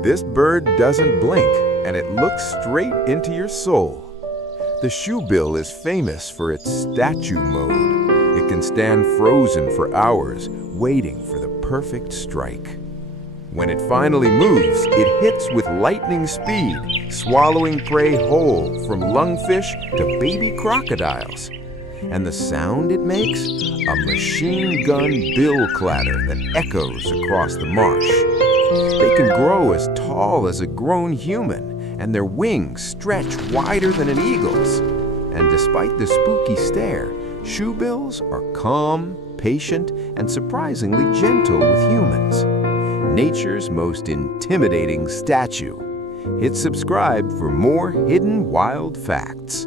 This bird doesn't blink, and it looks straight into your soul. The shoebill is famous for its statue mode. It can stand frozen for hours, waiting for the perfect strike. When it finally moves, it hits with lightning speed, swallowing prey whole, from lungfish to baby crocodiles. And the sound it makes? A machine gun bill clatter that echoes across the marsh. They can grow as tall as a grown human, and their wings stretch wider than an eagle's. And despite the spooky stare, shoebills are calm, patient, and surprisingly gentle with humans. Nature's most intimidating statue. Hit subscribe for more hidden wild facts.